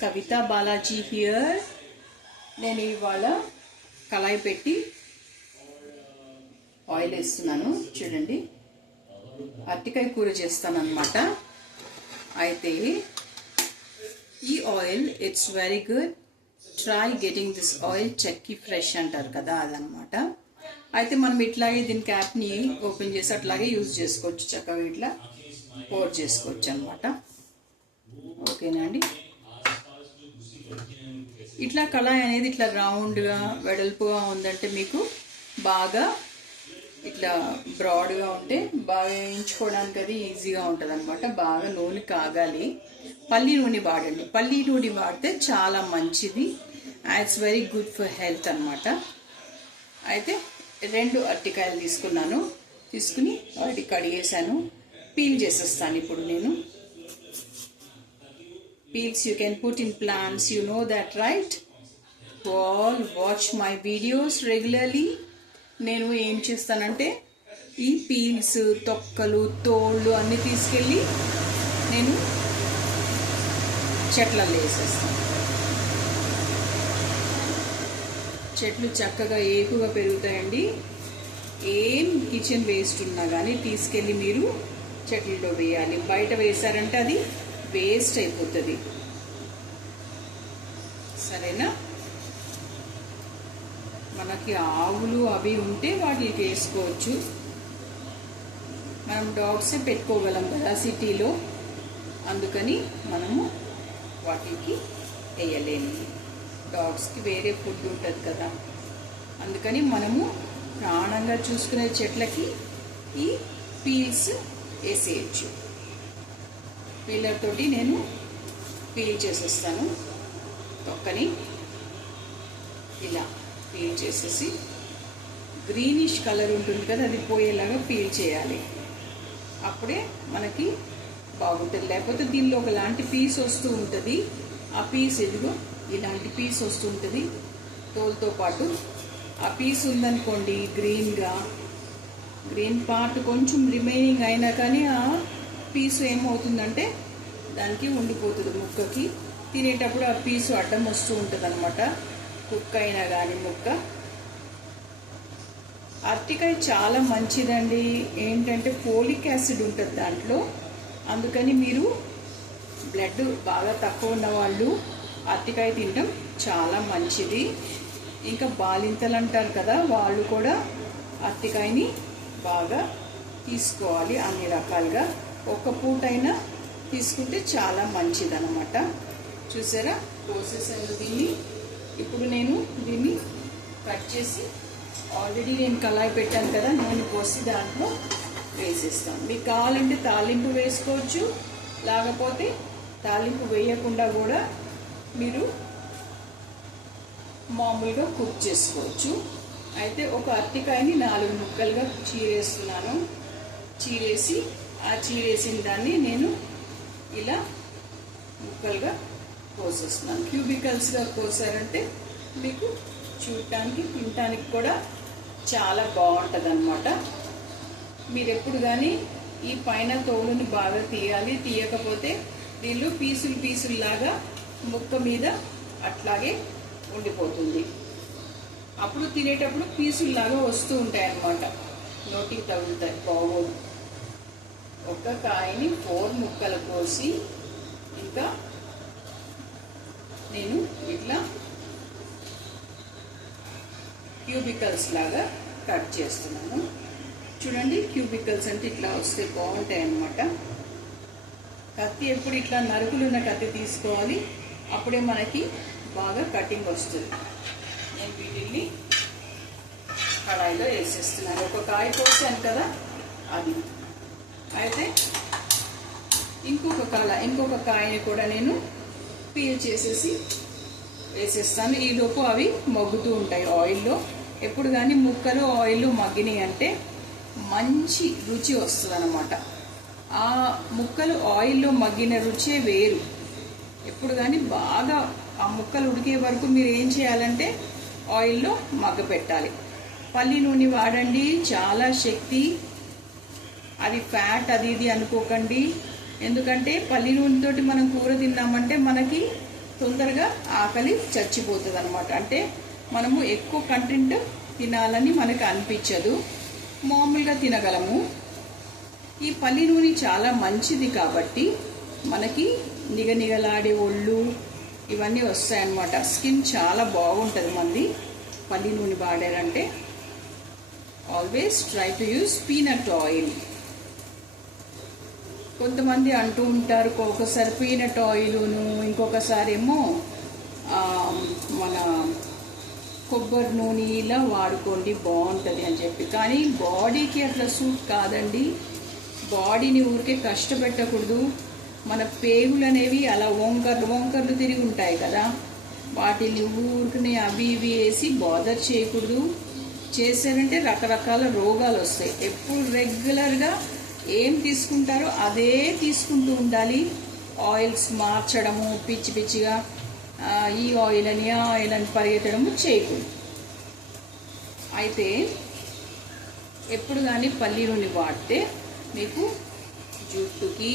కవిత Balaji here. నేను ఇవాళ కళాయి పెట్టి ఆయిల్ వేస్తున్నాను. చూడండి, అరటికాయ కూర చేస్తాను అన్నమాట. అయితే ఈ oil it's very good. Try getting this oil. చెక్కి ఫ్రెష్ అంటారు కదా, అదనమాట. అయితే మనం ఇట్లాగే దీని క్యాప్ని ఓపెన్ చేసి అట్లాగే యూజ్ చేసుకోవచ్చు. చక్కగా ఇట్లా పోర్ చేసుకోవచ్చు అనమాట. ఓకేనా అండి? ఇట్లా కళాయి అనేది ఇట్లా రౌండ్గా వెడల్పుగా ఉందంటే మీకు బాగా ఇట్లా బ్రాడ్గా ఉంటే బాగా వేయించుకోవడానికి అది ఈజీగా ఉంటుంది అనమాట. బాగా నూనె కాగాలి. పల్లి నూనె వాడండి. పల్లి నూనె వాడితే చాలా మంచిది. It's very good for health అనమాట. అయితే 2 అరటికాయలు తీసుకుని వాటి కడిగేసాను. పీల్ చేసేస్తాను ఇప్పుడు నేను. Peels you can put in plants, you know that, right? All watch my videos regularly. నేను ఏం చేస్తానంటే ఈ పీల్స్, తొక్కలు, తోళ్ళు అన్నీ తీసుకెళ్ళి నేను చెట్లలో వేసేస్తాను. చెట్లు చక్కగా ఏపుగా పెరుగుతాయండి. ఏం కిచెన్ వేస్ట్ ఉన్నా కానీ తీసుకెళ్ళి మీరు చెట్లలో వేయాలి. బయట వేసారంటే అది వేస్ట్ అయిపోతుంది. సరేనా? మనకి ఆవులు అవి ఉంటే వాటికి వేసుకోవచ్చు. మనం డాగ్సే పెట్టుకోగలం కదా సిటీలో, అందుకని మనము వాటికి వేయలేము. డాగ్స్కి వేరే ఫుడ్ ఉంటుంది కదా, అందుకని మనము ప్రాణంగా చూసుకునే చెట్లకి ఈ పీల్స్ వేసేయచ్చు. పీలర్ తోటి నేను పీల్ చేసేస్తాను. తొక్కని ఇలా పీల్ చేసేసి గ్రీనిష్ కలర్ ఉంటుంది కదా, అది పోయేలాగా పీల్ చేయాలి. అప్పుడే మనకి బాగుంటుంది. లేకపోతే దీనిలో ఒకలాంటి పీస్ వస్తూ ఉంటుంది. ఆ పీస్ ఇదిగో ఇలాంటి పీస్ వస్తూ ఉంటుంది తోలుతో పాటు. ఆ పీస్ ఉందనుకోండి గ్రీన్ పార్ట్ కొంచెం రిమైనింగ్ అయినా కానీ ఆ పీసు ఏమవుతుందంటే దానికి ఉండిపోతుంది. ముక్కకి తినేటప్పుడు ఆ పీసు అడ్డం వస్తూ ఉంటుంది అనమాట. కుక్క అయినా కానీ ముక్క. అరటికాయ చాలా మంచిదండి. ఏంటంటే ఫోలిక్ యాసిడ్ ఉంటుంది దాంట్లో. అందుకని మీరు బ్లడ్ బాగా తక్కువ ఉన్న వాళ్ళు అరటికాయ తినడం చాలా మంచిది. ఇంకా బాలింతలు అంటారు కదా, వాళ్ళు కూడా అరటికాయని బాగా తీసుకోవాలి. అన్ని రకాలుగా ఒక పూటైనా తీసుకుంటే చాలా మంచిదన్నమాట. చూసారా, కోసేసాను దీన్ని. ఇప్పుడు నేను దీన్ని కట్ చేసి ఆల్రెడీ నేను కళాయి పెట్టాను కదా, నూనె పోసి దాంట్లో వేసేస్తాను. మీకు కావాలంటే తాలింపు వేసుకోవచ్చు, లేకపోతే తాలింపు వేయకుండా కూడా మీరు మామూలుగా కుక్ చేసుకోవచ్చు. అయితే ఒక అరటికాయని 4 ముక్కలుగా చీరేస్తున్నాను. చీరేసి ఆ చీరేసిన దాన్ని నేను ఇలా ముక్కలుగా కోసేస్తున్నాను. క్యూబికల్స్గా కోసారంటే మీకు చూడటానికి తినటానికి కూడా చాలా బాగుంటుంది అన్నమాట. మీరు ఎప్పుడు కానీ ఈ పైన తోలుని బాగా తీయాలి. తీయకపోతే దీనిలో పీసుల్లాగా ముక్క మీద అట్లాగే ఉండిపోతుంది. అప్పుడు తినేటప్పుడు పీసుల్లాగా వస్తూ ఉంటాయి అన్నమాట, నోటికి తగులుతాయి, బాగోదు. ఒక కాయని 4 ముక్కలు కోసి ఇంకా నేను ఇట్లా క్యూబికల్స్ లాగా కట్ చేస్తున్నాను. చూడండి, క్యూబికల్స్ అంటే ఇట్లా వస్తే బాగుంటాయి అన్నమాట. కత్తి ఎప్పుడు ఇట్లా నరుకులున్న కత్తి తీసుకోవాలి, అప్పుడే మనకి బాగా కటింగ్ వస్తుంది. నేను వీటిని కడాయిలో వేసేస్తున్నాను. ఒక కాయ కోసాను కదా అది. అయితే ఇంకొక కాయని కూడా నేను పీల్ చేసేసి వేసేస్తాను. ఈలోపు అవి మగ్గుతూ ఉంటాయి ఆయిల్లో. ఎప్పుడు కానీ ముక్కలు ఆయిల్ మగ్గినాయి అంటే మంచి రుచి వస్తుంది అన్నమాట. ఆ ముక్కలు ఆయిల్లో మగ్గిన రుచే వేరు. ఎప్పుడు కానీ బాగా ఆ ముక్కలు ఉడికే వరకు మీరు ఏం చేయాలంటే ఆయిల్లో మగ్గపెట్టాలి. పల్లి నూనె వాడండి, చాలా శక్తి. అది ఫ్యాట్ అది ఇది అనుకోకండి. ఎందుకంటే పల్లి నూనెతోటి మనం కూర తిన్నామంటే మనకి తొందరగా ఆకలి చచ్చిపోతుంది అనమాట. అంటే మనము ఎక్కువ కంటెంట్ తినాలని మనకు అనిపించదు, మామూలుగా తినగలము. ఈ పల్లి నూనె చాలా మంచిది కాబట్టి మనకి నిగనిగలాడే ఒళ్ళు ఇవన్నీ వస్తాయన్నమాట. స్కిన్ చాలా బాగుంటుంది మంది పల్లి నూనె వాడారంటే. Always try to use peanut oil. కొంతమంది అంటూ ఉంటారు ఒక్కొక్కసారి పీనట్ ఆయిల్ను, ఇంకొకసారి ఏమో మన కొబ్బరి నూనె ఇలా వాడుకోండి బాగుంటుంది అని చెప్పి. కానీ బాడీకి అట్లా సూట్ కాదండి. బాడీని ఊరికే కష్టపెట్టకూడదు. మన పేగులు అనేవి అలా వంకర్లు తిరిగి ఉంటాయి కదా, వాటిని ఊరికనే అవి ఇవి వేసి బాదర్ చేయకూడదు. చేశారంటే రకరకాల రోగాలు వస్తాయి. ఎప్పుడు రెగ్యులర్గా ఏం తీసుకుంటారో అదే తీసుకుంటూ ఉండాలి. ఆయిల్స్ మార్చడము, పిచ్చి పిచ్చిగా ఈ ఆయిల్ అని ఆ ఆయిల్ అని పరిగెత్తడము చేయకూడదు. అయితే ఎప్పుడు కానీ పల్లి నూనె వాడితే మీకు జుట్టుకి,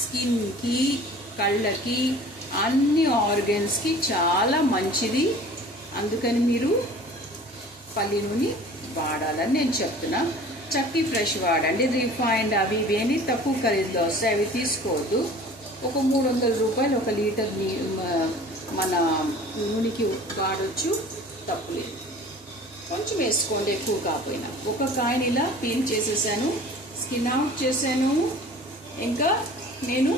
స్కిన్కి, కళ్ళకి, అన్ని ఆర్గన్స్కి చాలా మంచిది. అందుకని మీరు పల్లి నూనె వాడాలని నేను చెప్తున్నా. చక్కీ ఫ్రెష్ వాడండి. రిఫైన్డ్ అవి ఇవి అని తక్కువ ఖరీదులో వస్తాయి, అవి తీసుకోవద్దు. ఒక 300 రూపాయలు 1 లీటర్ మన నూనెకి వాడవచ్చు, తప్పులేదు. కొంచెం వేసుకోండి, ఎక్కువ కాకపోయినా. ఒక కాయని ఇలా పీల్ చేసేసాను, స్కిన్ అవుట్ చేశాను. ఇంకా నేను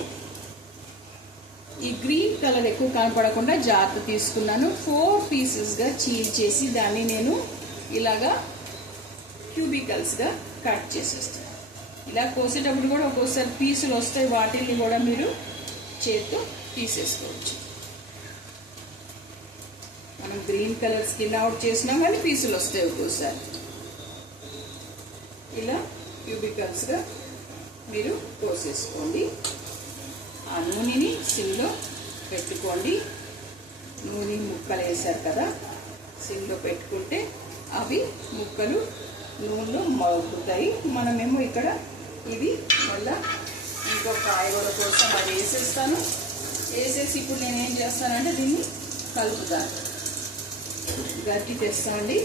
ఈ గ్రీన్ కలర్ ఎక్కువ కనపడకుండా జాగ్రత్త తీసుకున్నాను. 4 పీసెస్గా చీల్ చేసి దాన్ని నేను ఇలాగా క్యూబికల్స్గా కట్ చేసేస్తాను. ఇలా కోసేటప్పుడు కూడా ఒక్కోసారి పీసులు వస్తాయి, వాటిని కూడా మీరు చేత్తో తీసేసుకోవచ్చు. మనం గ్రీన్ కలర్ స్కిన్ అవుట్ చేసినా కానీ పీసులు వస్తాయి ఒక్కోసారి. ఇలా క్యూబికల్స్గా మీరు కోసేసుకోండి. ఆ నూనెని సిమ్లో పెట్టుకోండి. నూనె ముక్కలు వేసారు కదా, సిమ్లో పెట్టుకుంటే అవి ముక్కలు నూనెలో మగ్గుతాయి. మనమేమో ఇక్కడ ఇది మళ్ళీ ఇంకో కాయగూర కోసం అది వేసేస్తాను. వేసేసి ఇప్పుడు నేను ఏం చేస్తానంటే దీన్ని కలుపుతాను. గట్టి తెస్తాండి.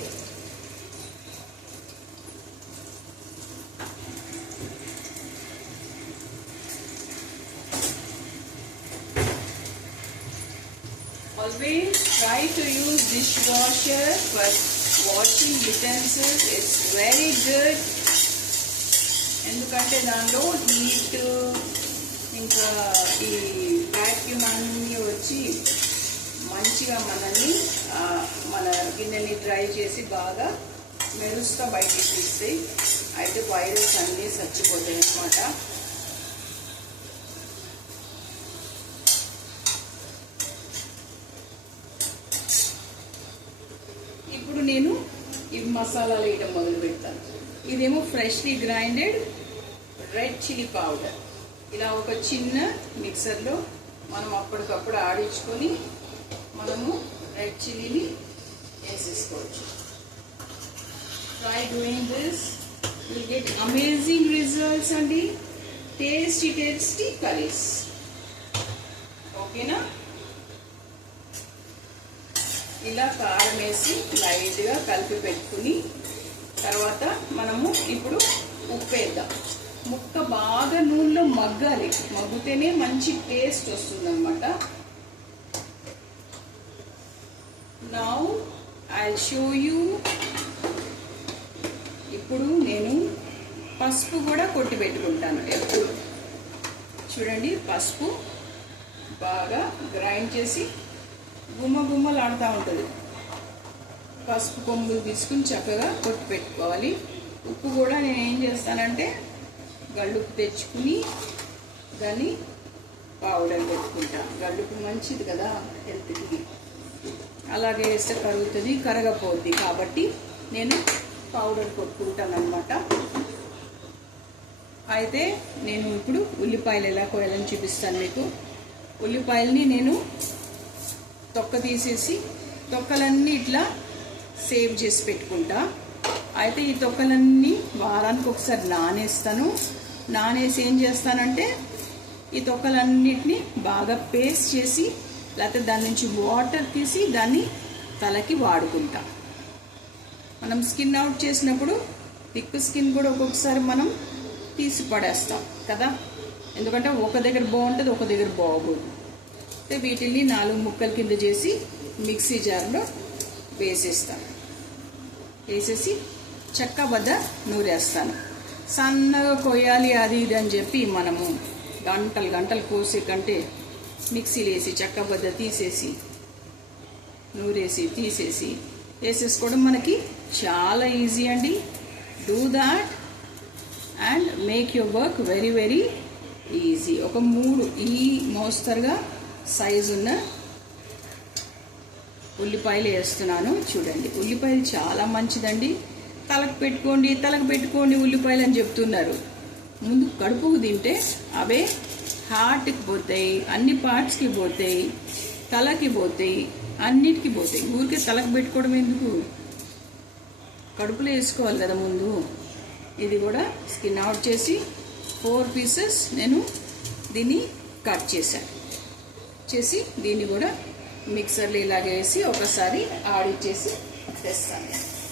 Always try to use dishwasher for washing utensils. It's very good. ఎందుకంటే దానిలో హీట్ ఇంకా ఈ వ్యాక్యూమ్ అన్నీ వచ్చి మంచిగా మనల్ని మన గిన్నెని డ్రై చేసి బాగా మెరుస్తా బయటికి తీస్తాయి. అయితే వైరస్ అన్నీ చచ్చిపోతాయి అన్నమాట. ఇప్పుడు నేను ఇవి మసాలాలు వేయడం మొదలు పెడతాను. ఇదేమో freshly grinded red chilli powder. ఇలా ఒక చిన్న మిక్సర్లో మనం అప్పటికప్పుడు ఆడించుకొని మనము రెడ్ చిల్లీని వేసేసుకోవచ్చు. Try doing this, will get amazing results అండి. Tasty tasty curries. ఓకేనా? ఇలా కారం వేసి లైట్గా కలిపి పెట్టుకుని తర్వాత మనము ఇప్పుడు ఉప్పు వేద్దాం. ముక్క బాగా నూనెలో మగ్గాలి, మగ్గితేనే మంచి టేస్ట్ వస్తుంది అన్నమాట. Now I show you. ఇప్పుడు నేను పసుపు కూడా కొట్టి పెట్టుకుంటాను ఎప్పుడు. చూడండి, పసుపు బాగా గ్రైండ్ చేసి గుమ్మలాడుతూ ఉంటుంది. పసుపు కొమ్ములు తీసుకుని చక్కగా కొట్టి పెట్టుకోవాలి. ఉప్పు కూడా నేను ఏం చేస్తానంటే గళ్ళుప్పు తెచ్చుకుని దాన్ని పౌడర్ పెట్టుకుంటాను. గళ్ళుప్పు మంచిది కదా హెల్త్కి. అలాగే వేస్తే కరుగుతుంది, కరగపోద్ది. కాబట్టి నేను పౌడర్ కొట్టుకుంటాను అన్నమాట. అయితే నేను ఇప్పుడు ఉల్లిపాయలు ఎలా కోయాలని చూపిస్తాను మీకు. ఉల్లిపాయలని నేను తొక్క తీసేసి తొక్కలన్నీ ఇట్లా సేవ్ చేసి పెట్టుకుంటా. అయితే ఈ తొక్కలన్నీ వారానికి ఒకసారి నానేస్తాను. నానేసి ఏం చేస్తానంటే ఈ తొక్కలన్నిటినీ బాగా పేస్ట్ చేసి లేకపోతే దాని నుంచి వాటర్ తీసి దాన్ని తలకి వాడుకుంటా. మనం స్కిన్ అవుట్ చేసినప్పుడు థిక్ స్కిన్ కూడా ఒక్కొక్కసారి మనం తీసి పడేస్తాం కదా, ఎందుకంటే ఒక దగ్గర బాగుంటుంది ఒక దగ్గర బాగోదు. వీటిని 4 ముక్కల కింద చేసి మిక్సీ జార్లో వేసేస్తాను. వేసేసి చెక్కబద్ద నూరేస్తాను. సన్నగా కొయ్యాలి అది ఇది అని చెప్పి మనము గంటలు గంటలు కోసే కంటే మిక్సీలో వేసి చెక్కబద్ద తీసేసి నూరేసి తీసేసి వేసేసుకోవడం మనకి చాలా ఈజీ అండి. Do that and make your work very very easy. ఒక 3 ఈ మోస్తరుగా సైజు ఉన్న ఉల్లిపాయలు వేస్తున్నాను. చూడండి, ఉల్లిపాయలు చాలా మంచిదండి. తలకు పెట్టుకోండి ఉల్లిపాయలు అని చెప్తున్నారు. ముందు కడుపుకు తింటే అవే హార్ట్కి పోతాయి, అన్ని పార్ట్స్కి పోతాయి, తలకి పోతాయి, అన్నిటికీ పోతాయి. ఊరికే తలకు పెట్టుకోవడం ఎందుకు, కడుపులో వేసుకోవాలి కదా ముందు. ఇది కూడా స్కిన్ అవుట్ చేసి 4 పీసెస్ నేను దీన్ని కట్ చేసి దీన్ని కూడా మిక్సర్లో ఇలాగే వేసి ఒకసారి ఆడిచ్చేసి తెస్తాను.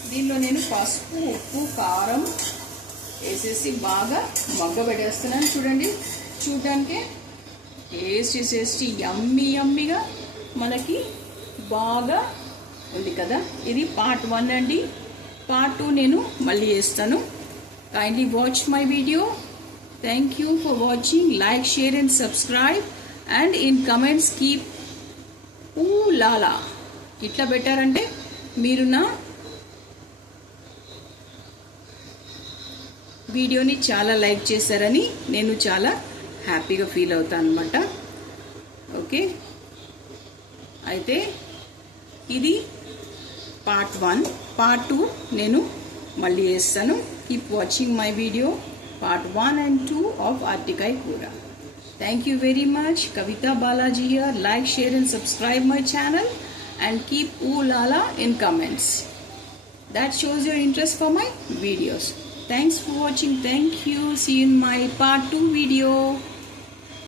దీనిలో నేను పసుపు, ఉప్పు, కారం వేసేసి బాగా మగ్గబెట్టేస్తున్నాను. చూడండి, చూడటానికి టేస్టీ యమ్మీగా మనకి బాగా ఉంది కదా. ఇది పార్ట్ 1 అండి. పార్ట్ 2 నేను మళ్ళీ వేస్తాను. Kindly watch my video. Thank you for watching. Like, share and subscribe and in comments keep లాలా ఇట్లా పెట్టారంటే మీరు నా వీడియోని చాలా లైక్ చేశారని నేను చాలా హ్యాపీగా ఫీల్ అవుతాను అనమాట. ఓకే, అయితే ఇది పార్ట్ 1. పార్ట్ 2 నేను మళ్ళీ వేస్తాను. Keep watching my video part 1 and 2 of artikai kura. Thank you very much. Kavita Balaji here. Like, share and subscribe my channel and keep lala in comments. That shows your interest for my videos. Thanks for watching. Thank you. See you in my part 2 video.